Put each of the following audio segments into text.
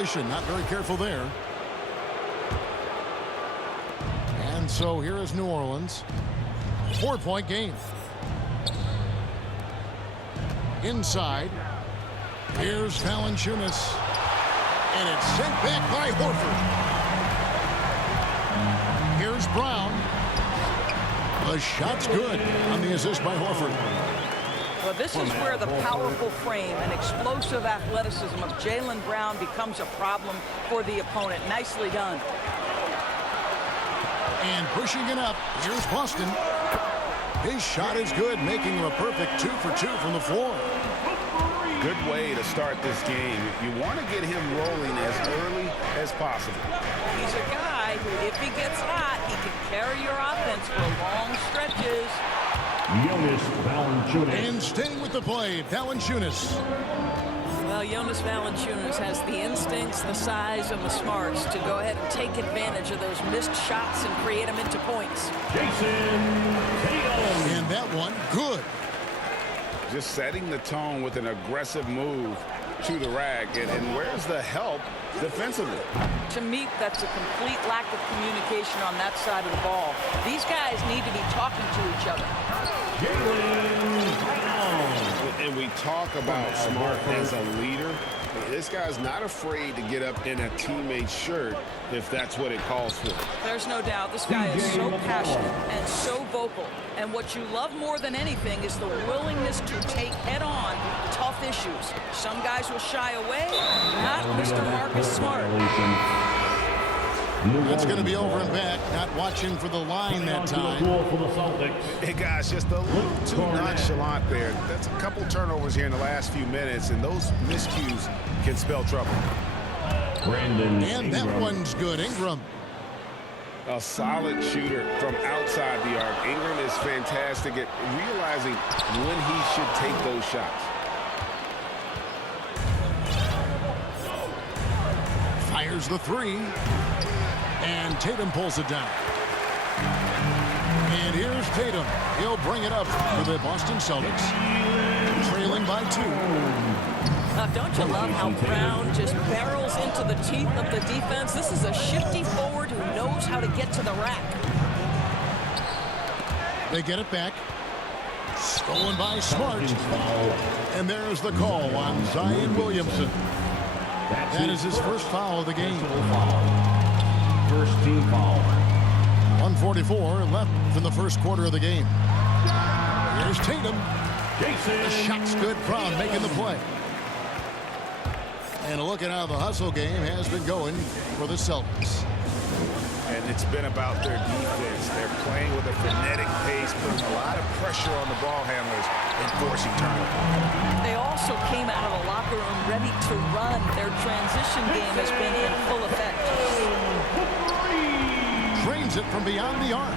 violation. Not very careful there. And so here is New Orleans. 4-point game. Inside. Here's Valanciunas. And it's sent back by Horford. Here's Brown. The shot's good on the assist by Horford. Well, this is where the powerful frame and explosive athleticism of Jaylen Brown becomes a problem for the opponent. Nicely done. And pushing it up, here's Boston. His shot is good, making him a perfect 2 for 2 from the floor. Good way to start this game. You want to get him rolling as early as possible. He's a guy who, if he gets hot, he can carry your offense for long stretches. And staying with the play, Valanciunas. Well, Jonas Valanciunas has the instincts, the size, and the smarts to go ahead and take advantage of those missed shots and create them into points. And that one, good. Just setting the tone with an aggressive move to the rack. And where's the help defensively? To me, that's a complete lack of communication on that side of the ball. These guys need to be talking to each other. And we talk about Smart as a leader. This guy's not afraid to get up in a teammate's shirt if that's what it calls for. There's no doubt this guy is so passionate and so vocal. And what you love more than anything is the willingness to take head-on tough issues. Some guys will shy away, not Mr. Marcus Smart. It's going to be over and back. Not watching for the line that time. Hey, guys, just a little too nonchalant there. That's a couple turnovers here in the last few minutes, and those miscues can spell trouble. And that one's good. Ingram. A solid shooter from outside the arc. Ingram is fantastic at realizing when he should take those shots. Fires the three. And Tatum pulls it down. And here's Tatum. He'll bring it up for the Boston Celtics. Trailing by 2. Don't you love how Brown just barrels into the teeth of the defense? This is a shifty forward who knows how to get to the rack. They get it back. Stolen by Smart. And there's the call on Zion Williamson. That is his first foul of the game. First team foul. 1:44 left in the first quarter of the game. Here's Tatum. The shot's good. Brown making the play. And looking how the hustle game has been going for the Celtics. And it's been about their defense. They're playing with a frenetic pace, putting a lot of pressure on the ball handlers and forcing turnovers. They also came out of the locker room ready to run. Their transition game has been in full effect. Drains it from beyond the arc.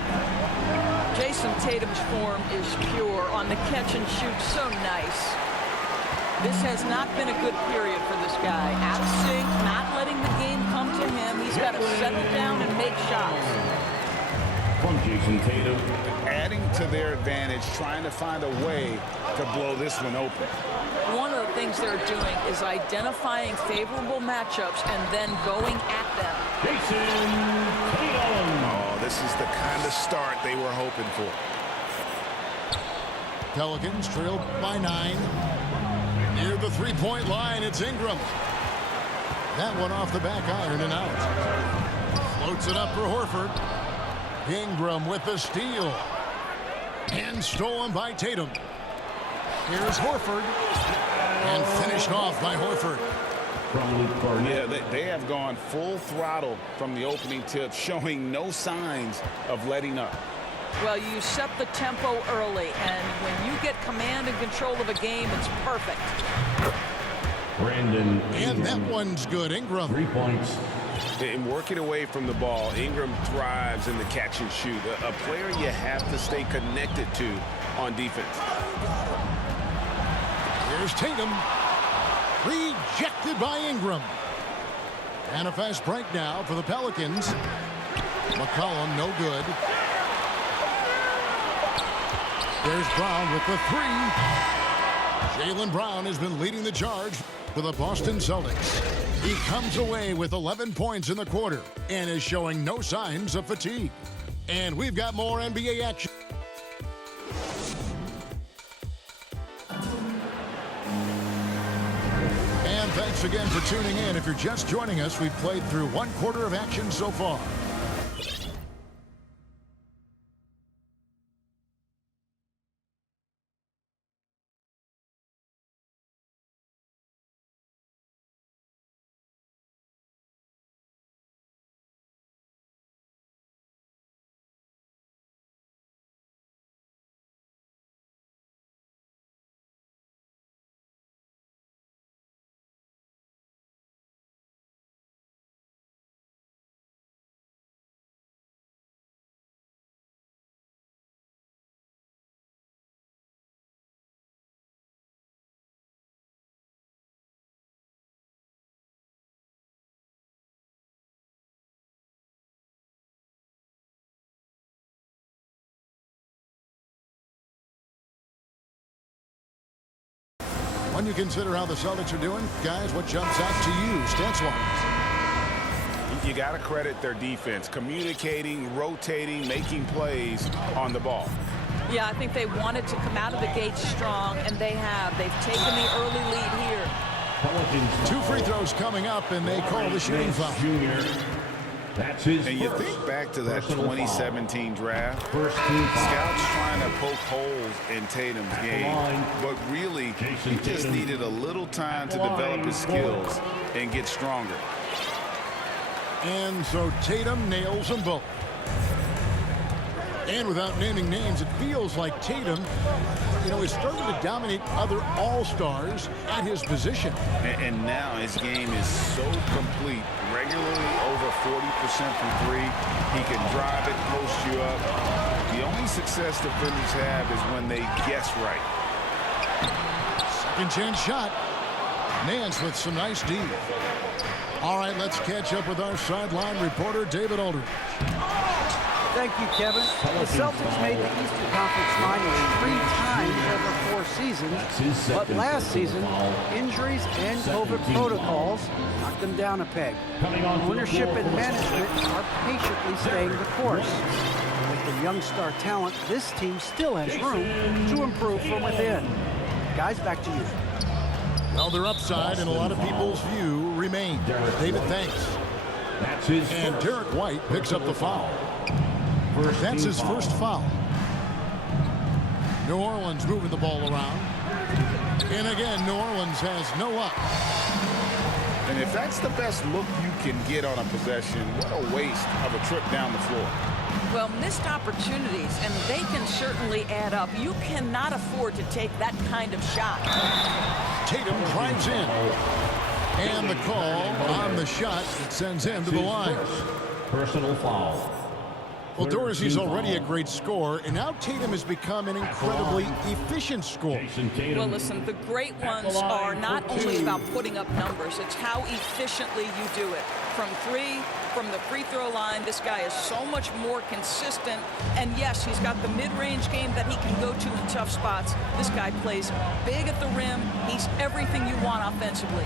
Jason Tatum's form is pure on the catch and shoot. So nice. This has not been a good period for this guy. Out of sync, not letting the game come to him. He's got to settle down and make shots. From Jason Tatum. Adding to their advantage, trying to find a way to blow this one open. One of the things they're doing is identifying favorable matchups and then going at them. Jason Tatum. Oh, this is the kind of start they were hoping for. Pelicans trailed by 9. Near the three-point line, it's Ingram. That one off the back iron and out. Floats it up for Horford. Ingram with the steal. And stolen by Tatum. Here's Horford. And finished off by Horford. Yeah, they have gone full throttle from the opening tip, showing no signs of letting up. Well, you set the tempo early, and when you get command and control of a game, it's perfect. Brandon Ingram. And that one's good. Ingram. 3 points. In working away from the ball, Ingram thrives in the catch and shoot. A player you have to stay connected to on defense. Here's Tatum. Rejected by Ingram. And a fast break now for the Pelicans. McCollum, no good. There's Brown with the three. Jaylen Brown has been leading the charge for the Boston Celtics. He comes away with 11 points in the quarter and is showing no signs of fatigue. And we've got more NBA action. And thanks again for tuning in. If you're just joining us, we've played through one quarter of action so far. When you consider how the Celtics are doing, guys, what jumps out to you, stance-wise? You got to credit their defense, communicating, rotating, making plays on the ball. Yeah, I think they wanted to come out of the gate strong, and they have. They've taken the early lead here. 2 free throws coming up, and they call the shooting foul. That's his And you first think back to that personal 2017 draft, First team foul. scouts trying to poke holes in Tatum's At the game, line, but really Jason he just Tatum. needed a little time to At the develop line, his skills and get stronger. And so Tatum nails them both. And without naming names, it feels like Tatum, is starting to dominate other all-stars at his position. And now his game is so complete, regularly over 40% from three. He can drive it, post you up. The only success defenders have is when they guess right. Second chance shot. Nance with some nice D. All right, let's catch up with our sideline reporter, David Aldridge. Thank you, Kevin. The Celtics made the Eastern Conference Finals 3 times over 4 seasons, but last season, injuries and COVID protocols knocked them down a peg. Ownership and management are patiently staying the course. With the young star talent, this team still has room to improve from within. Guys, back to you. Well, their upside in a lot of people's view remains. David, thanks. That's his And first Derek White picks up the foul. First That's team his first foul. New Orleans moving the ball around. And again, New Orleans has no up. And if that's the best look you can get on a possession, what a waste of a trip down the floor. Well, missed opportunities, and they can certainly add up. You cannot afford to take that kind of shot. Tatum drives in. And the call on the shot that sends him to the line. personal foul. Well, Dorsey's already a great scorer, and now Tatum has become an incredibly efficient scorer. Well, listen, the great ones are not only about putting up numbers, it's how efficiently you do it. From three, from the free throw line, this guy is so much more consistent. And yes, he's got the mid-range game that he can go to in tough spots. This guy plays big at the rim. He's everything you want offensively.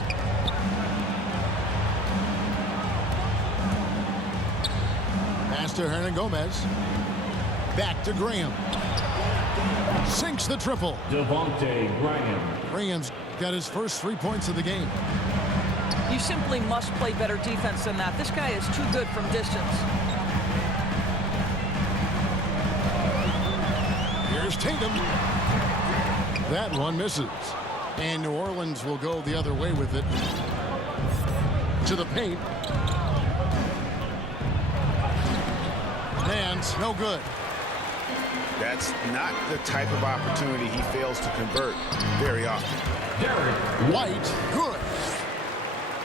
Pass to Hernangomez. Back to Graham. Sinks the triple. Devontae Graham. Graham's got his first 3 points of the game. You simply must play better defense than that. This guy is too good from distance. Here's Tatum. That one misses. And New Orleans will go the other way with it. To the paint. Nance, no good. That's not the type of opportunity he fails to convert very often. Derek White, good.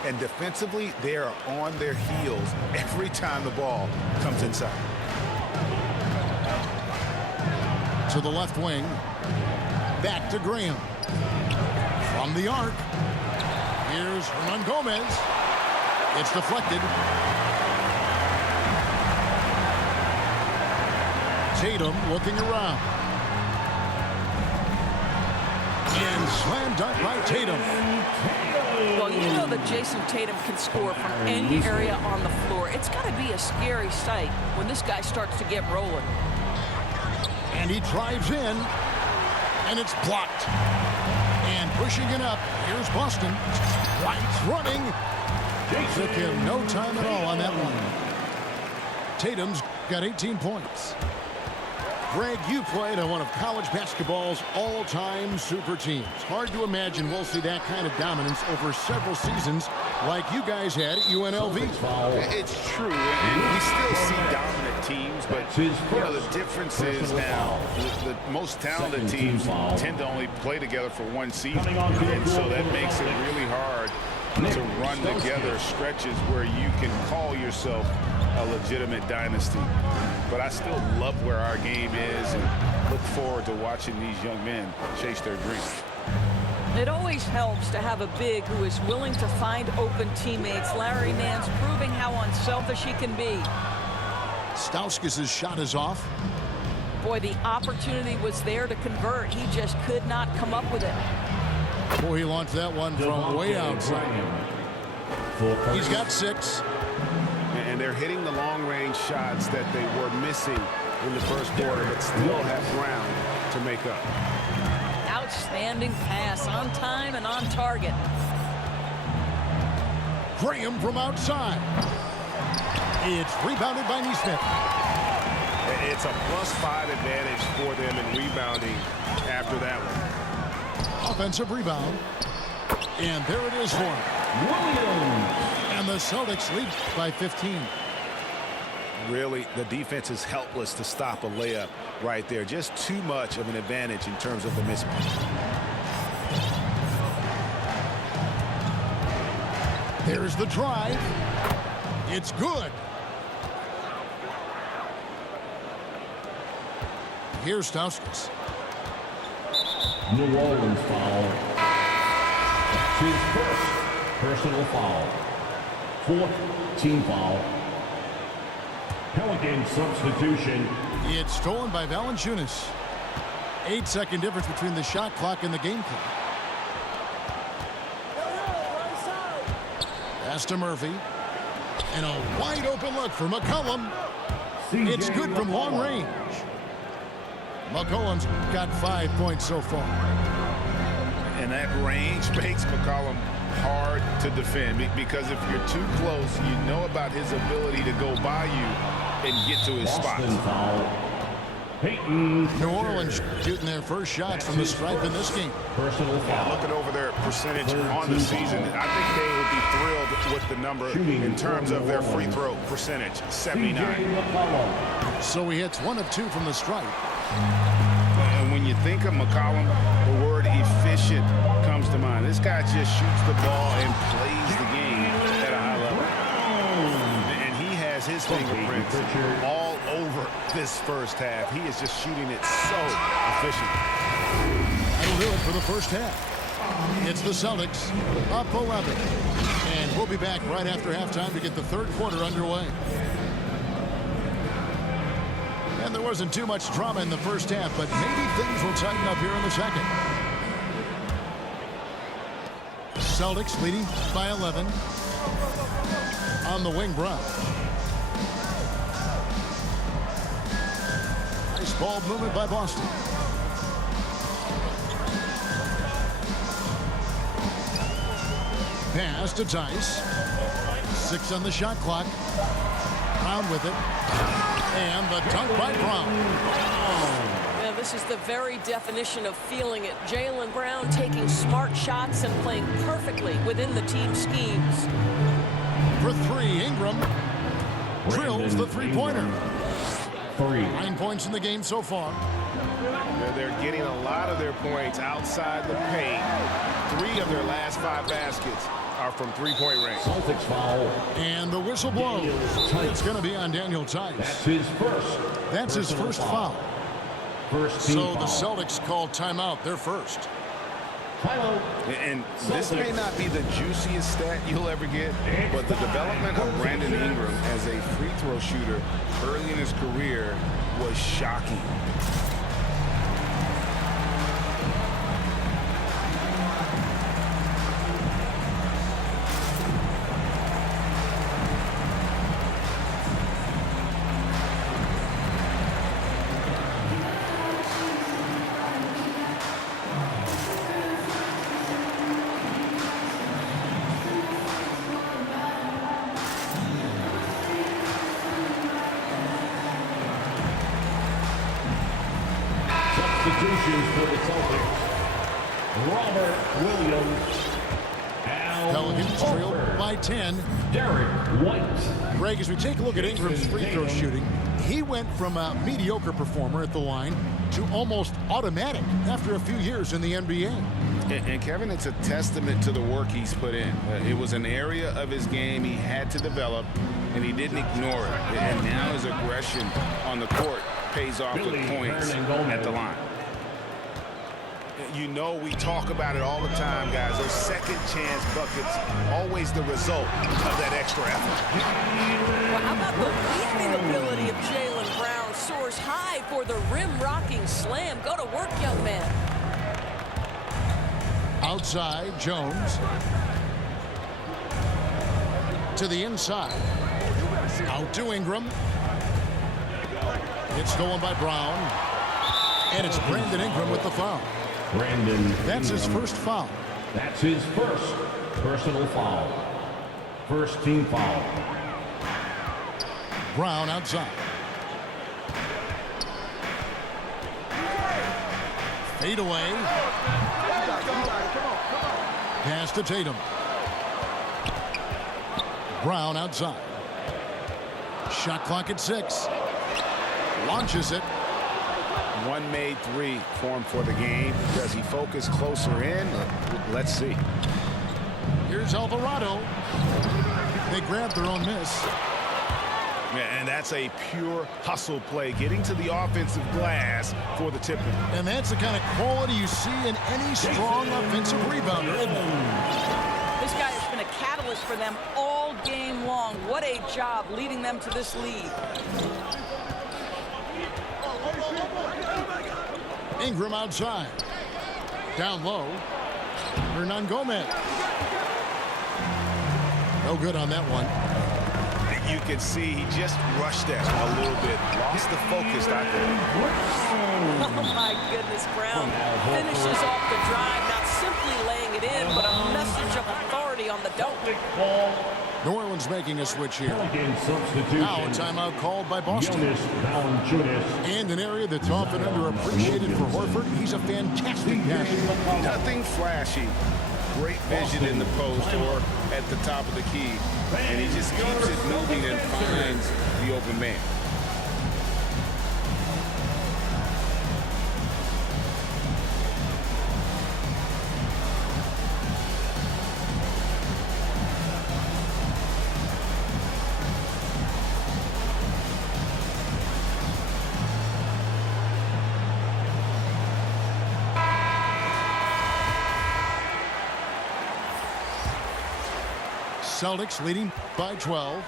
And defensively, they are on their heels every time the ball comes inside. To the left wing. Back to Graham. From the arc. Here's Hernangomez. It's deflected. Tatum looking around. And slam dunk by Tatum. Well, you know that Jason Tatum can score from any area on the floor. It's got to be a scary sight when this guy starts to get rolling. And he drives in, and it's blocked. And pushing it up, here's Boston. White's running. Took him no time at all on that one. Tatum's got 18 points. Greg, you played on one of college basketball's all-time super teams. Hard to imagine we'll see that kind of dominance over several seasons like you guys had at UNLV. It's true, and we still see dominant teams, but you know, the difference is now the most talented teams tend to only play together for one season, and so that makes it really hard to run together stretches where you can call yourself a legitimate dynasty. But I still love where our game is and look forward to watching these young men chase their dreams. It always helps to have a big who is willing to find open teammates. Larry Nance proving how unselfish he can be. Stauskas' shot is off. Boy, the opportunity was there to convert. He just could not come up with it. Boy, he launched that one from way outside. He's got 6. And they're hitting the long-range shots that they were missing in the first quarter, but still have ground to make up. Outstanding pass, on time and on target. Graham from outside. It's rebounded by Neesmith. It's a +5 advantage for them in rebounding after that one. Offensive rebound. And there it is for him. Williams. And the Celtics lead by 15. Really, the defense is helpless to stop a layup right there. Just too much of an advantage in terms of the mismatch. There's the drive. It's good. Here's Stauskas. New Orleans foul. That's his first personal foul. 4th team foul. Pelican substitution. It's stolen by Valanciunas. 8-second difference between the shot clock and the game clock. Pass to Murphy. And a wide open look for McCollum. It's good from long range. McCollum's got 5 points so far. And that range makes McCollum hard to defend, because if you're too close, you know about his ability to go by you and get to his spot. New Orleans shooting their first shots from the stripe in this game. Personal foul. Looking over their percentage on the season, I think they would be thrilled with the number in terms of their free throw percentage, 79. So he hits 1 of 2 from the stripe. And when you think of McCollum, the word efficient comes to mind. This guy just shoots the ball and plays the game at a high level. And he has his fingerprints all over this first half. He is just shooting it so efficient. That'll do it for the first half. It's the Celtics up 11. And we'll be back right after halftime to get the third quarter underway. And there wasn't too much drama in the first half, but maybe things will tighten up here in the second. Celtics leading by 11. On the wing, Brown. Nice ball movement by Boston. Pass to Tice. 6 on the shot clock. Brown with it. And the dunk by Brown. Yeah, this is the very definition of feeling it. Jaylen Brown taking smart shots and playing perfectly within the team schemes. For 3, Ingram drills the three-pointer. 9 points in the game so far. They're getting a lot of their points outside the paint. 3 of their last 5 baskets are from three-point range. Celtics foul. And the whistle blows. It's going to be on Daniel Tice. That's his first foul. First team So foul. the Celtics call timeout. They're first. And this may not be the juiciest stat you'll ever get, but the development of Brandon Ingram as a free throw shooter early in his career was shocking. Substitutions for the Celtics. Robert Williams. Pelicans trail by 10. Derek White. Greg, as we take a look at Ingram's free throw shooting, he went from a mediocre performer at the line to almost automatic after a few years in the NBA. And Kevin, it's a testament to the work he's put in. It was an area of his game he had to develop, and he didn't ignore it. And now his aggression on the court pays off with points at the line. You know, we talk about it all the time, guys. Those second chance buckets, always the result of that extra effort. Well, how about the leaping ability of Jaylen Brown? Soars high for the rim-rocking slam. Go to work, young man. Outside, Jones. To the inside. Out to Ingram. It's stolen by Brown. And it's Brandon Ingram with the foul. That's his first foul. That's his first personal foul. First team foul. Brown outside. Fade away. Pass to Tatum. Brown outside. Shot clock at 6. Launches it. One made three formed for the game. Does he focus closer in? Let's see. Here's Alvarado. They grab their own miss. And that's a pure hustle play, getting to the offensive glass for the tip. And that's the kind of quality you see in any strong offensive rebounder, isn't it? This guy has been a catalyst for them all game long. What a job leading them to this lead. Ingram outside. Down low. Hernan Gomez. No good on that one. You can see he just rushed that a little bit. Lost the focus, I think. Oh, my goodness, Brown finishes off the drive, not simply laying it in, but a message of authority on the dunk. New Orleans making a switch here. Substitution. Now a timeout called by Boston. And an area that's often underappreciated for Horford. He's a fantastic passer. Nothing flashy. Great vision in the post or at the top of the key. And he just keeps it moving and finds the open man. Celtics leading by 12.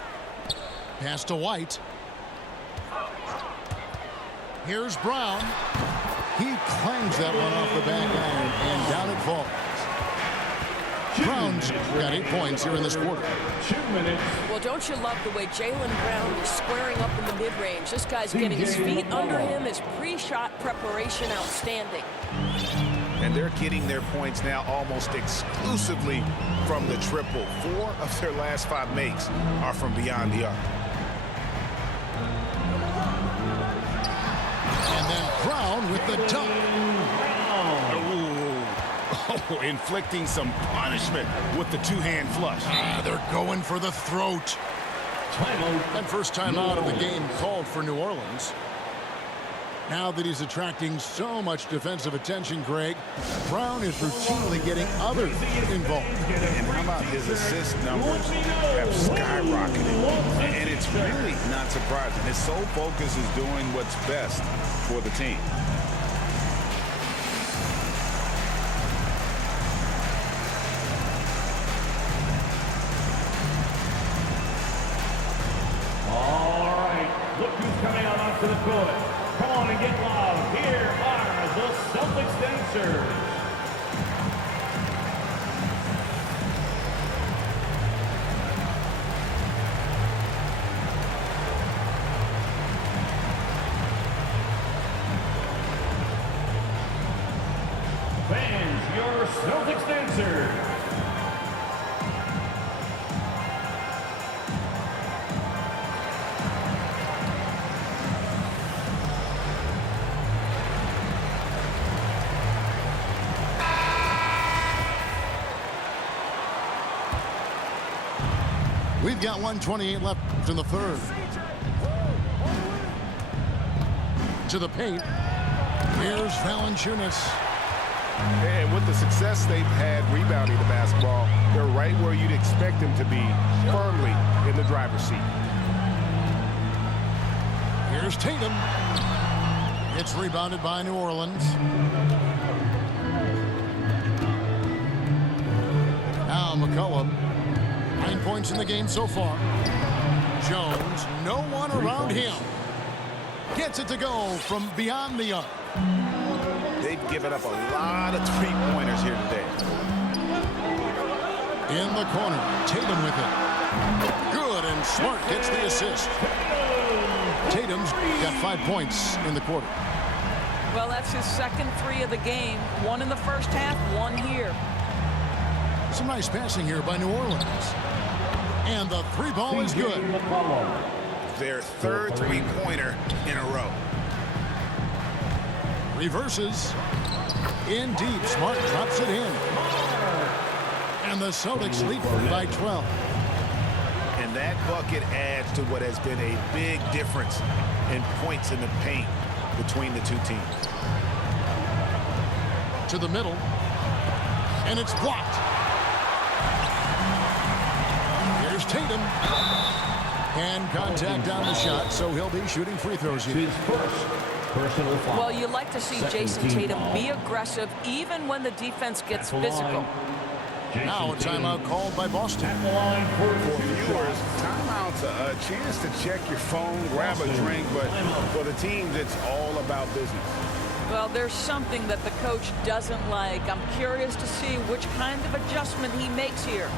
Pass to White. Here's Brown. He clangs that one off the back iron, and down it falls. Brown's got 8 points here in this quarter. 2 minutes. Well, don't you love the way Jaylen Brown is squaring up in the mid-range? This guy's getting his feet under him. His pre-shot preparation outstanding. And they're getting their points now almost exclusively from the triple. 4 of their last 5 makes are from beyond the arc. And then Brown with the dunk. Oh, inflicting some punishment with the two-hand flush. They're going for the throat. And first time out of the game called for New Orleans. Now that he's attracting so much defensive attention, Greg, Brown is routinely getting others involved. And how about his assist numbers have skyrocketed? And it's really not surprising. His sole focus is doing what's best for the team. All right, look who's coming out onto the court. Come on and get loud. Here are the Celtics dancers. Fans, your Celtics dancers. We've got 1:28 left in the third. To the paint. Here's Valanciunas. And with the success they've had rebounding the basketball, they're right where you'd expect them to be, firmly in the driver's seat. Here's Tatum. It's rebounded by New Orleans. Now McCollum. 9 points in the game so far. Jones, no one around him. Gets it to go from beyond the arc. They've given up a lot of three-pointers here today. In the corner, Tatum with it. Good, and Smart gets the assist. Tatum's got 5 points in the quarter. Well, that's his second three of the game. One in the first half, one here. Some nice passing here by New Orleans. And the three ball is good. Their third three-pointer in a row. Reverses. In deep. Smart drops it in. And the Celtics lead by 12. And that bucket adds to what has been a big difference in points in the paint between the two teams. To the middle. And it's blocked. Here's Tatum. And contact on the shot, so he'll be shooting free throws here. His first personal foul. Well, you like to see Jason Tatum be aggressive even when the defense gets physical. Now a timeout called by Boston. At the line for Viewers, timeout's a chance to check your phone, grab a drink, but for the teams, it's all about business. Well, there's something that the coach doesn't like. I'm curious to see which kind of adjustment he makes here.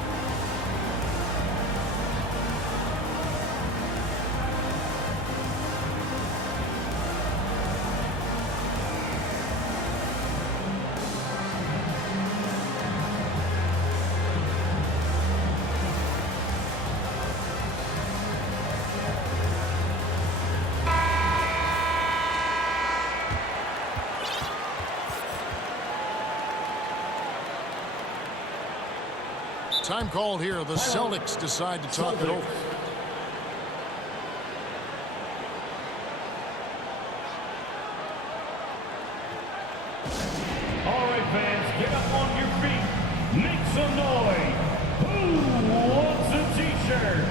Time called here. The Celtics decide to talk it over. All right, fans, get up on your feet. Make some noise. Who wants a t-shirt?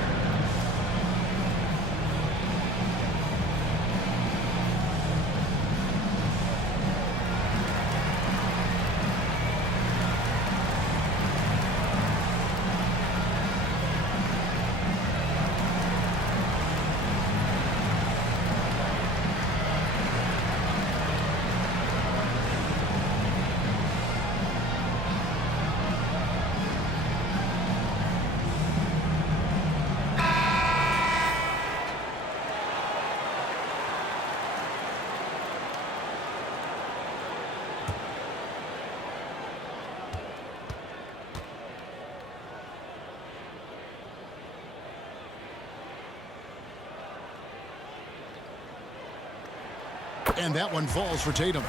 And that one falls for Tatum.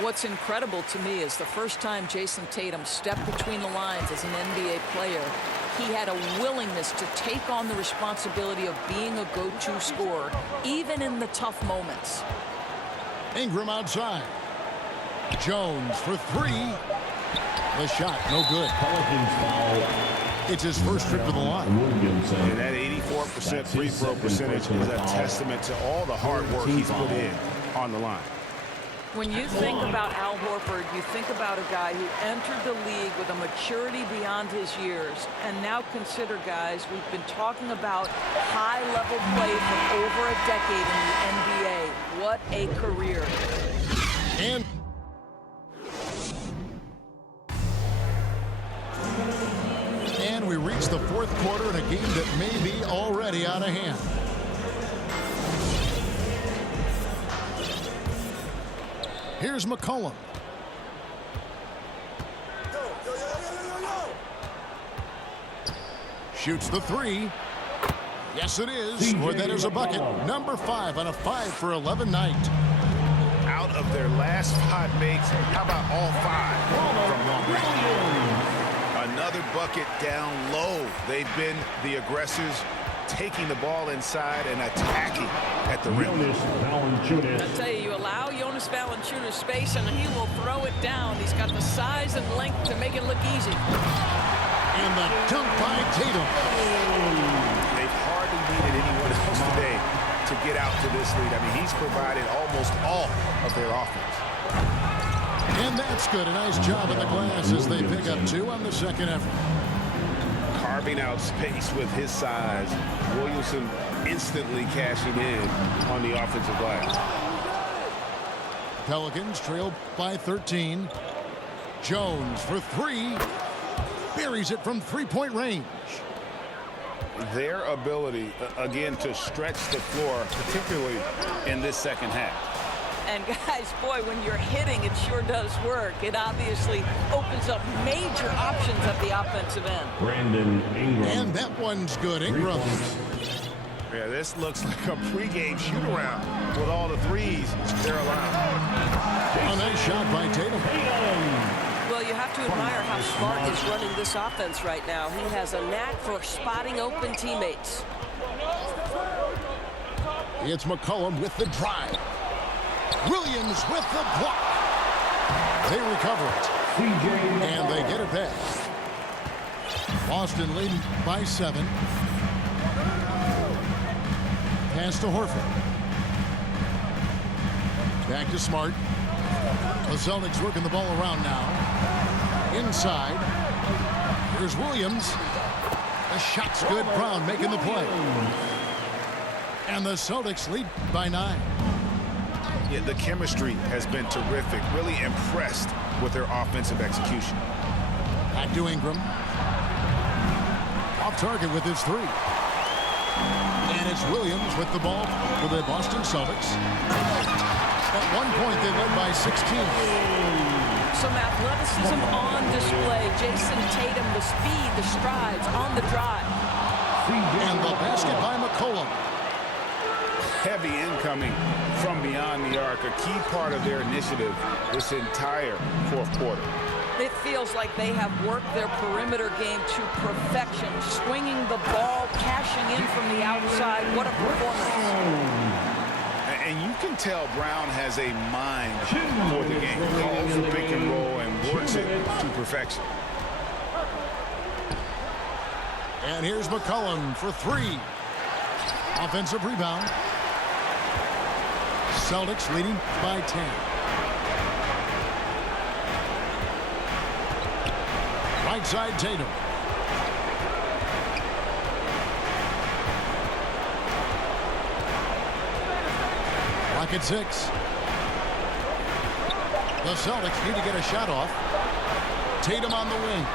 What's incredible to me is the first time Jason Tatum stepped between the lines as an NBA player, he had a willingness to take on the responsibility of being a go-to scorer, even in the tough moments. Ingram outside. Jones for three. The shot, no good. Pelicans foul. It's his first trip to the line. And that 84% free throw percentage is a testament to all the hard work he's put in on the line. When you think about Al Horford, you think about a guy who entered the league with a maturity beyond his years. And now consider, guys, we've been talking about high-level play for over a decade in the NBA. What a career. And we reach the fourth quarter in a game that may be already out of hand. Here's McCollum. Shoots the three. Yes, it is. Scored that as a bucket. Number 5 on a 5 for 11 night. Out of their last 5 makes, how about all 5 from long range? Another bucket down low. They've been the aggressors, taking the ball inside and attacking at the rim. I tell you, you allow Jonas Valanciunas space and he will throw it down. He's got the size and length to make it look easy. And the dunk by Tatum. They've hardly needed anyone else today to get out to this lead. I mean, he's provided almost all of their offense. And that's good. A nice job in the glass as they pick up 2 on the second effort. Carving out space with his size. Williamson instantly cashing in on the offensive glass. Pelicans trail by 13. Jones for 3. Buries it from three-point range. Their ability, again, to stretch the floor, particularly in this second half. And guys, boy, when you're hitting, it sure does work. It obviously opens up major options at the offensive end. Brandon Ingram. And that one's good. Ingram. Yeah, this looks like a pregame shoot-around with all the threes they're allowed. A nice shot by Tatum. Well, you have to admire how Smart is running this offense right now. He has a knack for spotting open teammates. It's McCollum with the drive. Williams with the block. They recover it. And they get it back. Boston leading by 7. Pass to Horford. Back to Smart. The Celtics working the ball around now. Inside. Here's Williams. The shot's good. Brown making the play. And the Celtics lead by 9. Yeah, the chemistry has been terrific. Really impressed with their offensive execution. Back to Ingram. Off target with his 3. And it's Williams with the ball for the Boston Celtics. At one point, they led by 16. Some athleticism on display. Jason Tatum, the speed, the strides on the drive. And the basket by McCollum. Heavy incoming from beyond the arc, a key part of their initiative this entire fourth quarter. It feels like they have worked their perimeter game to perfection, swinging the ball, cashing in from the outside. What a performance. And you can tell Brown has a mind for the game. Calls the pick and roll and works it to perfection. And here's McCollum for 3. Offensive rebound. Celtics leading by 10. Right side, Tatum. Clock at 6. The Celtics need to get a shot off. Tatum on the wing.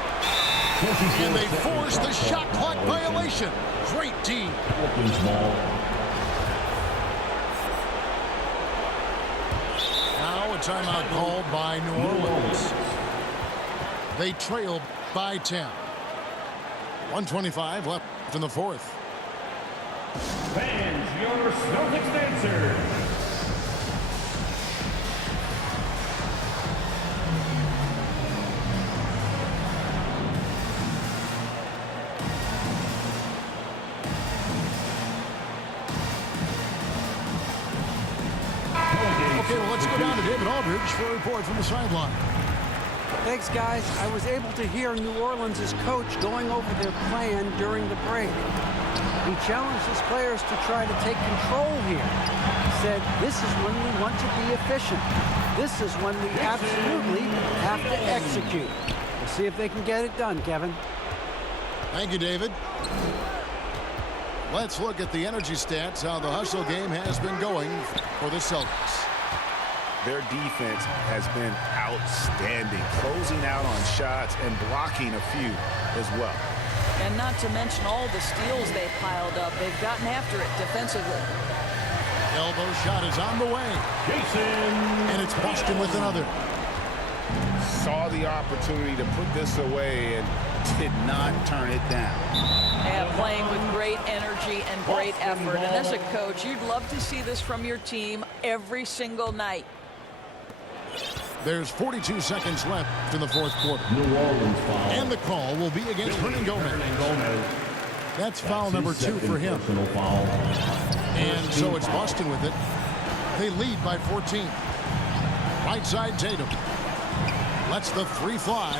And they force the shot clock violation. Great team. Now a timeout called by New Orleans. They trail by 10. 1:25 left in the fourth. Fans, your Celtics dancers. Okay, well, let's go down to David Aldridge for a report from the sideline. Thanks, guys. I was able to hear New Orleans' coach going over their plan during the break. He challenged his players to try to take control here. He said, this is when we want to be efficient. This is when we absolutely have to execute. We'll see if they can get it done, Kevin. Thank you, David. Let's look at the energy stats, how the hustle game has been going for the Celtics. Their defense has been outstanding, closing out on shots and blocking a few as well. And not to mention all the steals they piled up. They've gotten after it defensively. Elbow shot is on the way. And it's Boston with another. Saw the opportunity to put this away and did not turn it down. Yeah, playing with great energy and great effort. And as a coach, you'd love to see this from your team every single night. There's 42 seconds left in the fourth quarter. New Orleans foul. And the call will be against Hernangomez. That's foul number 2 for him. Personal foul. And so it's Boston with it. They lead by 14. Right side Tatum. Lets the three fly.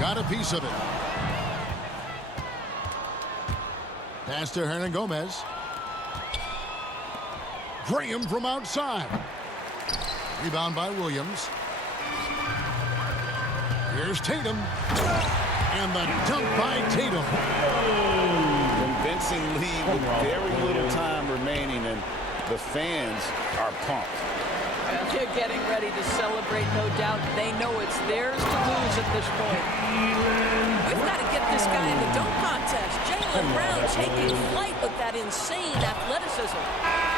Got a piece of it. Pass to Hernangomez. Graham from outside. Rebound by Williams. Here's Tatum. And the dunk by Tatum. Convincing lead with very little time remaining, and the fans are pumped. They're getting ready to celebrate, no doubt. They know it's theirs to lose at this point. We've got to get this guy in the dunk contest. Jaylen Brown taking flight with that insane athleticism.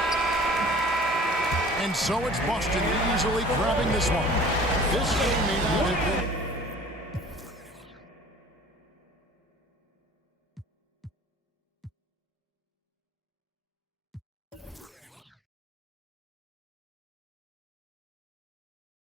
And so it's Boston easily grabbing this one. This game may not have been